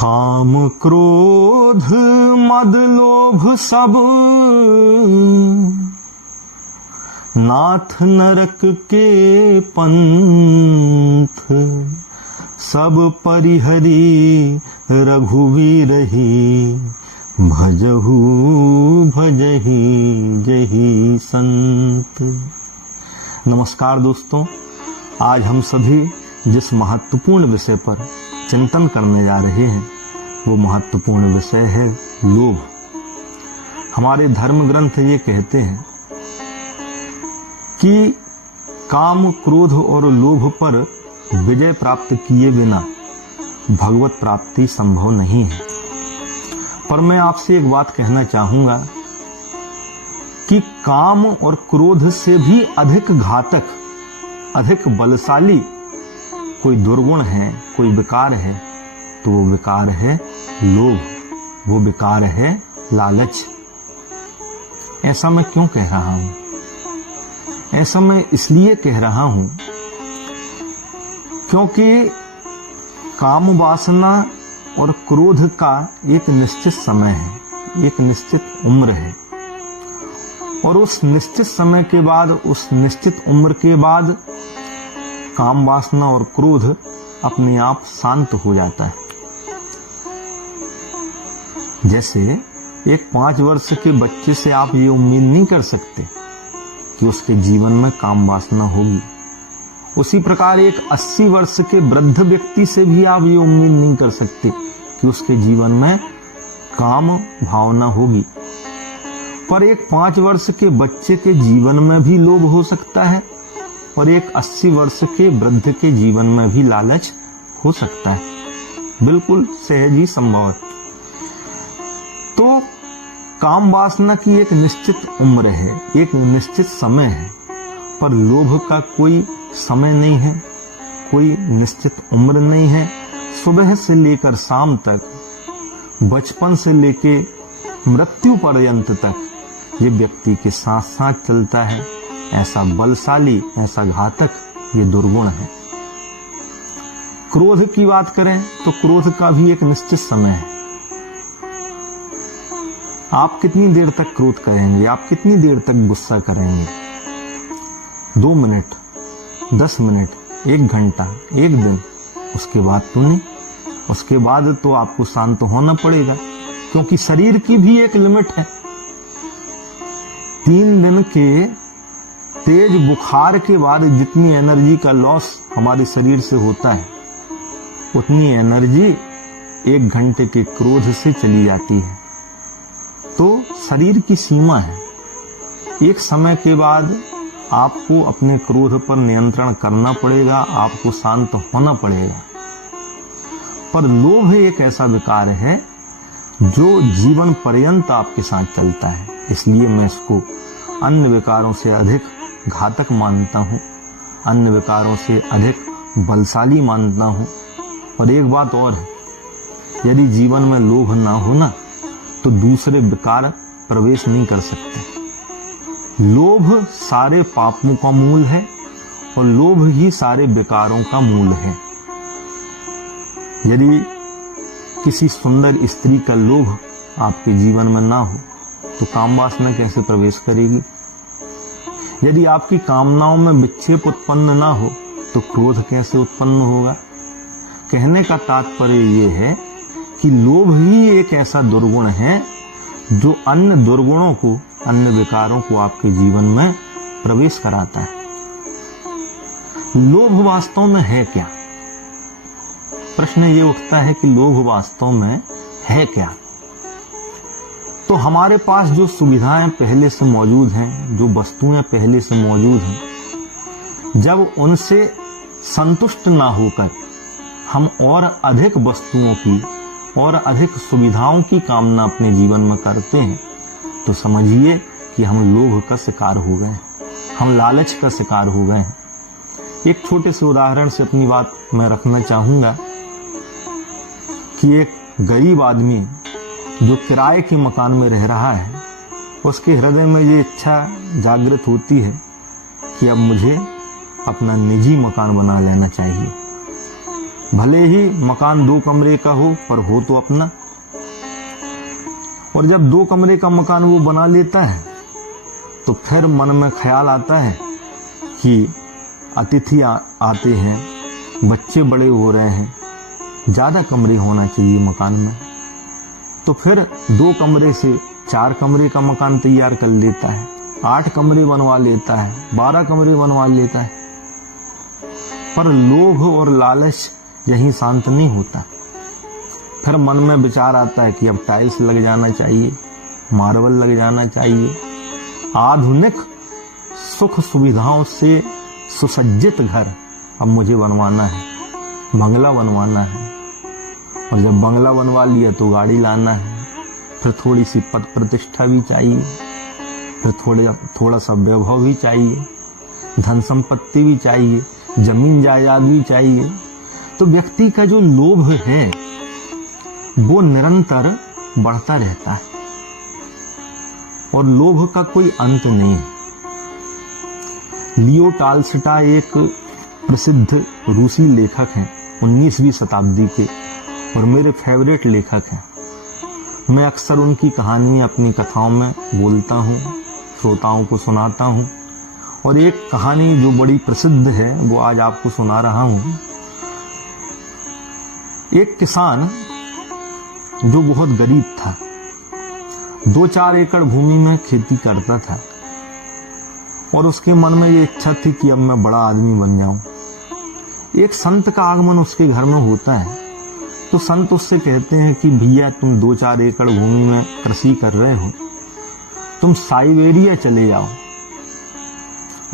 काम क्रोध मद लोभ सब नाथ नरक के पंथ, सब परिहरी रघुवीरहि भजहु भजहि जहि संत। नमस्कार दोस्तों, आज हम सभी जिस महत्वपूर्ण विषय पर चिंतन करने जा रहे हैं वो महत्वपूर्ण विषय है लोभ। हमारे धर्म ग्रंथ ये कहते हैं कि काम क्रोध और लोभ पर विजय प्राप्त किए बिना भगवत प्राप्ति संभव नहीं है। पर मैं आपसे एक बात कहना चाहूंगा कि काम और क्रोध से भी अधिक घातक, अधिक बलशाली कोई दुर्गुण है, कोई विकार है, तो वो विकार है लोभ, वो विकार है लालच। ऐसा मैं क्यों कह रहा हूं? ऐसा मैं इसलिए कह रहा हूं क्योंकि काम वासना और क्रोध का एक निश्चित समय है, एक निश्चित उम्र है, और उस निश्चित समय के बाद, उस निश्चित उम्र के बाद काम वासना और क्रोध अपने आप शांत हो जाता है। जैसे एक 5 वर्ष के बच्चे से आप ये उम्मीद नहीं कर सकते कि उसके जीवन में काम वासना होगी, उसी प्रकार एक 80 वर्ष के वृद्ध व्यक्ति से भी आप ये उम्मीद नहीं कर सकते कि उसके जीवन में काम भावना होगी। पर एक 5 वर्ष के बच्चे के जीवन में भी लोभ हो सकता है और एक 80 वर्ष के वृद्ध के जीवन में भी लालच हो सकता है, बिल्कुल सहज ही संभव है। तो काम वासना की एक निश्चित उम्र है, एक निश्चित समय है, पर लोभ का कोई समय नहीं है, कोई निश्चित उम्र नहीं है। सुबह से लेकर शाम तक, बचपन से लेके मृत्यु पर्यंत तक ये व्यक्ति के साथ साथ चलता है। ऐसा बलशाली, ऐसा घातक ये दुर्गुण है। क्रोध की बात करें तो क्रोध का भी एक निश्चित समय है। आप कितनी देर तक क्रोध करेंगे, आप कितनी देर तक गुस्सा करेंगे? 2 मिनट, 10 मिनट, 1 घंटा, 1 दिन, उसके बाद तो नहीं। उसके बाद तो आपको शांत होना पड़ेगा, क्योंकि शरीर की भी एक लिमिट है। 3 दिन के तेज बुखार के बाद जितनी एनर्जी का लॉस हमारे शरीर से होता है, उतनी एनर्जी 1 घंटे के क्रोध से चली जाती है। तो शरीर की सीमा है। एक समय के बाद आपको अपने क्रोध पर नियंत्रण करना पड़ेगा, आपको शांत होना पड़ेगा। पर लोभ एक ऐसा विकार है जो जीवन पर्यंत आपके साथ चलता है। इसलिए मैं इसको अन्य विकारों से अधिक घातक मानता हूं, अन्य विकारों से अधिक बलशाली मानता हूं। और एक बात और है, यदि जीवन में लोभ ना हो ना, तो दूसरे विकार प्रवेश नहीं कर सकते। लोभ सारे पापों का मूल है और लोभ ही सारे विकारों का मूल है। यदि किसी सुंदर स्त्री का लोभ आपके जीवन में ना हो तो काम वासना कैसे प्रवेश करेगी? यदि आपकी कामनाओं में विक्षेप उत्पन्न ना हो तो क्रोध कैसे उत्पन्न होगा? कहने का तात्पर्य ये है कि लोभ ही एक ऐसा दुर्गुण है जो अन्य दुर्गुणों को, अन्य विकारों को आपके जीवन में प्रवेश कराता है। लोभ वास्तव में है क्या? प्रश्न ये उठता है कि लोभ वास्तव में है क्या? तो हमारे पास जो सुविधाएं पहले से मौजूद हैं, जो वस्तुएं पहले से मौजूद हैं, जब उनसे संतुष्ट ना होकर हम और अधिक वस्तुओं की और अधिक सुविधाओं की कामना अपने जीवन में करते हैं, तो समझिए कि हम लोभ का शिकार हो गए हैं, हम लालच का शिकार हो गए हैं। एक छोटे से उदाहरण से अपनी बात मैं रखना चाहूंगा कि एक गरीब आदमी जो किराए के मकान में रह रहा है, उसके हृदय में ये इच्छा जागृत होती है कि अब मुझे अपना निजी मकान बना लेना चाहिए। भले ही मकान 2 कमरे का हो पर हो तो अपना। और जब 2 कमरे का मकान वो बना लेता है तो फिर मन में ख्याल आता है कि अतिथि आते हैं, बच्चे बड़े हो रहे हैं, ज्यादा कमरे होना चाहिए मकान में। तो फिर 2 कमरे से 4 कमरे का मकान तैयार कर लेता है, 8 कमरे बनवा लेता है, 12 कमरे बनवा लेता है। पर लोभ और लालच यहीं शांत नहीं होता। फिर मन में विचार आता है कि अब टाइल्स लग जाना चाहिए, मार्बल लग जाना चाहिए, आधुनिक सुख सुविधाओं से सुसज्जित घर अब मुझे बनवाना है, बंगला बनवाना है। और जब बंगला बनवा लिया तो गाड़ी लाना है, फिर थोड़ी सी पद प्रतिष्ठा भी चाहिए, फिर थोड़ा सा वैभव भी चाहिए, धन संपत्ति भी चाहिए, जमीन जायदाद भी चाहिए। तो व्यक्ति का जो लोभ है वो निरंतर बढ़ता रहता है और लोभ का कोई अंत नहीं है। लियो टॉल्स्टॉय एक प्रसिद्ध रूसी लेखक हैं, 19वीं शताब्दी के, और मेरे फेवरेट लेखक हैं। मैं अक्सर उनकी कहानी अपनी कथाओं में बोलता हूँ, श्रोताओं को सुनाता हूँ। और एक कहानी जो बड़ी प्रसिद्ध है वो आज आपको सुना रहा हूँ। एक किसान जो बहुत गरीब था, 2-4 एकड़ भूमि में खेती करता था और उसके मन में ये इच्छा थी कि अब मैं बड़ा आदमी बन जाऊं। एक संत का आगमन उसके घर में होता है तो संत उससे कहते हैं कि भैया तुम 2-4 एकड़ भूमि में कृषि कर रहे हो, तुम साइबेरिया चले जाओ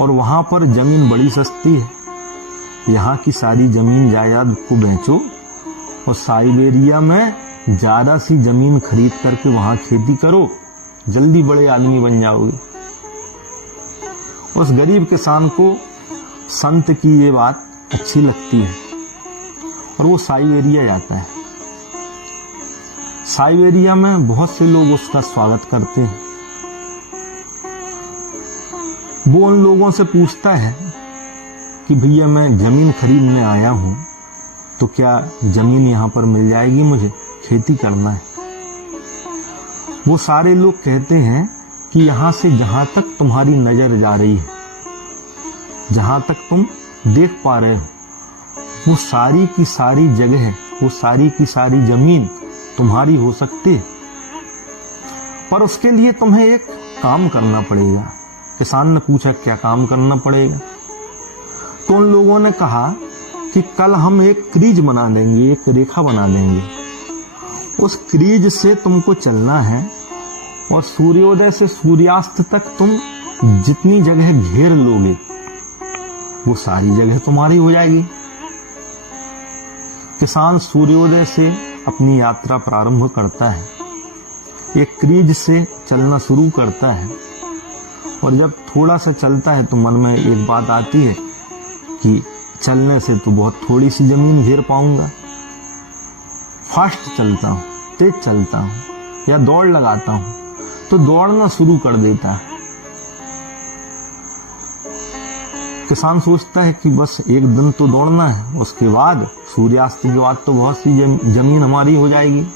और वहां पर जमीन बड़ी सस्ती है, यहाँ की सारी जमीन जायदाद को बेचो और साइबेरिया में ज्यादा सी जमीन खरीद करके वहां खेती करो, जल्दी बड़े आदमी बन जाओगे। उस गरीब किसान को संत की ये बात अच्छी लगती है और वो साइबेरिया जाता है। साइबेरिया में बहुत से लोग उसका स्वागत करते हैं। वो उन लोगों से पूछता है कि भैया मैं जमीन खरीदने आया हूं, तो क्या जमीन यहां पर मिल जाएगी, मुझे खेती करना है। वो सारे लोग कहते हैं कि यहां से जहां तक तुम्हारी नजर जा रही है, जहां तक तुम देख पा रहे हो, वो सारी की सारी जगह, वो सारी की सारी जमीन तुम्हारी हो सकती है, पर उसके लिए तुम्हें एक काम करना पड़ेगा। किसान ने पूछा क्या काम करना पड़ेगा? तो उन लोगों ने कहा कि कल हम एक क्रीज बना देंगे, एक रेखा बना देंगे, उस क्रीज से तुमको चलना है और सूर्योदय से सूर्यास्त तक तुम जितनी जगह घेर लोगे वो सारी जगह तुम्हारी हो जाएगी। किसान सूर्योदय से अपनी यात्रा प्रारंभ करता है, एक क्रीज से चलना शुरू करता है और जब थोड़ा सा चलता है तो मन में एक बात आती है कि चलने से तो बहुत थोड़ी सी जमीन घेर पाऊंगा, फास्ट चलता हूं, तेज चलता हूं या दौड़ लगाता हूं। तो दौड़ना शुरू कर देता है। किसान सोचता है कि बस एक दिन तो दौड़ना है, उसके बाद सूर्यास्त के बाद तो बहुत सी जमीन हमारी हो जाएगी,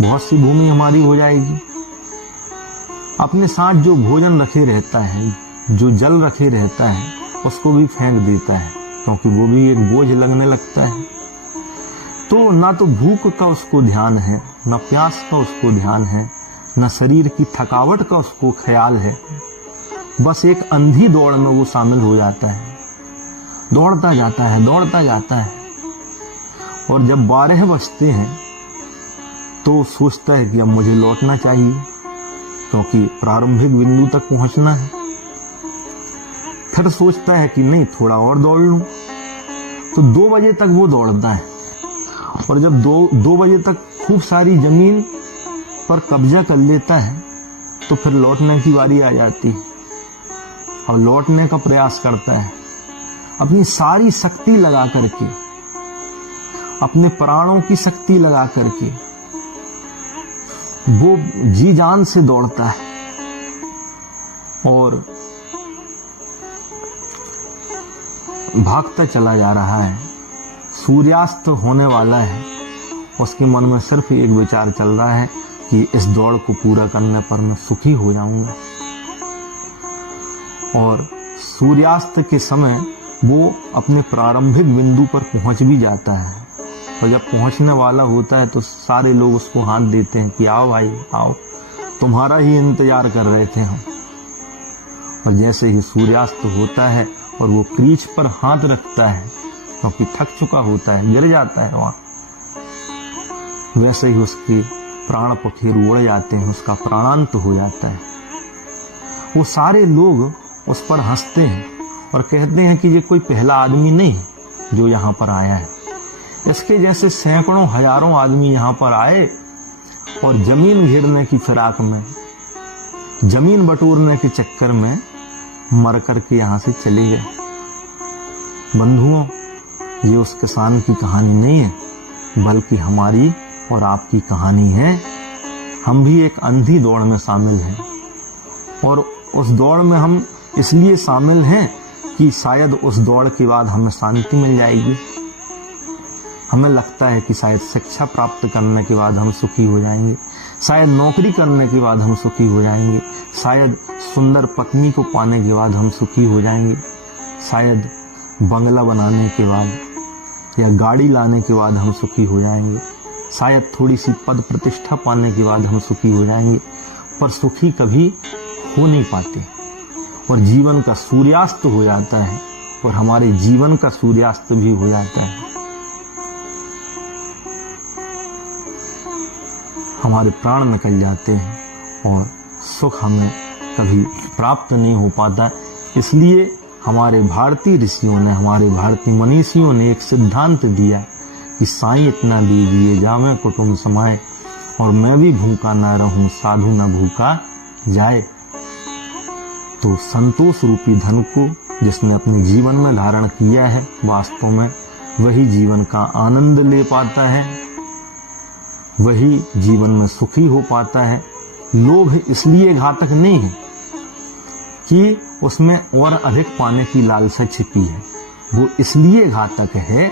बहुत सी भूमि हमारी हो जाएगी। अपने साथ जो भोजन रखे रहता है, जो जल रखे रहता है, उसको भी फेंक देता है क्योंकि वो भी एक बोझ लगने लगता है। तो ना तो भूख का उसको ध्यान है, ना प्यास का उसको ध्यान है, ना शरीर की थकावट का उसको ख्याल है। बस एक अंधी दौड़ में वो शामिल हो जाता है, दौड़ता जाता है, दौड़ता जाता है। और जब 12 बजते हैं तो सोचता है कि अब मुझे लौटना चाहिए क्योंकि प्रारंभिक बिंदु तक पहुंचना है। फिर सोचता है कि नहीं, थोड़ा और दौड़ लूं। तो 2 बजे तक वो दौड़ता है और जब 2 बजे तक खूब सारी जमीन पर कब्जा कर लेता है तो फिर लौटने की बारी आ जाती है और लौटने का प्रयास करता है। अपनी सारी शक्ति लगा करके, अपने प्राणों की शक्ति लगा करके वो जी जान से दौड़ता है और भागता चला जा रहा है। सूर्यास्त होने वाला है, उसके मन में सिर्फ एक विचार चल रहा है कि इस दौड़ को पूरा करने पर मैं सुखी हो जाऊंगा। और सूर्यास्त के समय वो अपने प्रारंभिक बिंदु पर पहुंच भी जाता है, और जब पहुंचने वाला होता है तो सारे लोग उसको हाथ देते हैं कि आओ भाई आओ, तुम्हारा ही इंतजार कर रहे थे हम। और जैसे ही सूर्यास्त होता है और वो क्रीच पर हाथ रखता है, क्योंकि थक चुका होता है, गिर जाता है वहां, वैसे ही उसके प्राण पखेरु उड़ जाते हैं, उसका प्राणांत हो जाता है। वो सारे लोग उस पर हंसते हैं और कहते हैं कि ये कोई पहला आदमी नहीं है जो यहाँ पर आया है, इसके जैसे सैकड़ों हजारों आदमी यहाँ पर आए और जमीन घेरने की फिराक में, जमीन बटोरने के चक्कर में मर करके यहाँ से चले गए। बंधुओं, ये उस किसान की कहानी नहीं है, बल्कि हमारी और आपकी कहानी है। हम भी एक अंधी दौड़ में शामिल हैं, और उस दौड़ में हम इसलिए शामिल हैं कि शायद उस दौड़ के बाद हमें शांति मिल जाएगी। हमें लगता है कि शायद शिक्षा प्राप्त करने के बाद हम सुखी हो जाएंगे, शायद नौकरी करने के बाद हम सुखी हो जाएंगे, शायद सुंदर पत्नी को पाने के बाद हम सुखी हो जाएंगे, शायद बंगला बनाने के बाद या गाड़ी लाने के बाद हम सुखी हो जाएंगे, शायद थोड़ी सी पद प्रतिष्ठा पाने के बाद हम सुखी हो जाएंगे। पर सुखी कभी हो नहीं पाते, और जीवन का सूर्यास्त हो जाता है, और हमारे जीवन का सूर्यास्त भी हो जाता है। हमारे प्राण निकल जाते हैं और सुख हमें कभी प्राप्त नहीं हो पाता। इसलिए हमारे भारतीय ऋषियों ने, हमारे भारतीय मनीषियों ने एक सिद्धांत दिया कि साईं इतना दीजिए जामे कुटुंब समाए, और मैं भी भूखा न रहूं साधु न भूखा जाए। तो संतोष रूपी धन को जिसने अपने जीवन में धारण किया है, वास्तव में वही जीवन का आनंद ले पाता है, वही जीवन में सुखी हो पाता है। लोभ इसलिए घातक नहीं है कि उसमें और अधिक पाने की लालसा छिपी है, वो इसलिए घातक है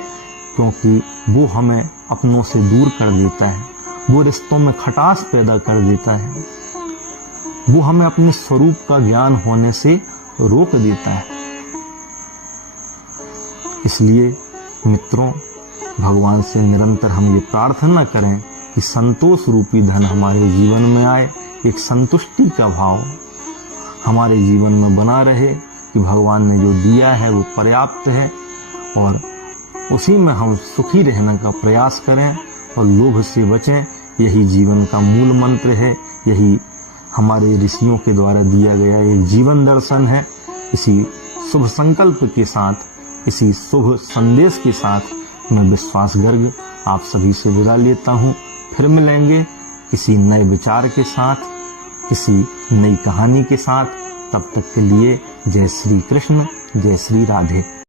क्योंकि वो हमें अपनों से दूर कर देता है, वो रिश्तों में खटास पैदा कर देता है, वो हमें अपने स्वरूप का ज्ञान होने से रोक देता है। इसलिए मित्रों, भगवान से निरंतर हम ये प्रार्थना करें कि संतोष रूपी धन हमारे जीवन में आए, एक संतुष्टि का भाव हमारे जीवन में बना रहे कि भगवान ने जो दिया है वो पर्याप्त है, और उसी में हम सुखी रहने का प्रयास करें और लोभ से बचें। यही जीवन का मूल मंत्र है, यही हमारे ऋषियों के द्वारा दिया गया एक जीवन दर्शन है। इसी शुभ संकल्प के साथ, इसी शुभ संदेश के साथ मैं विश्वास गर्ग आप सभी से विदा लेता हूँ। फिर मिलेंगे किसी नए विचार के साथ, किसी नई कहानी के साथ। तब तक के लिए जय श्री कृष्ण, जय श्री राधे।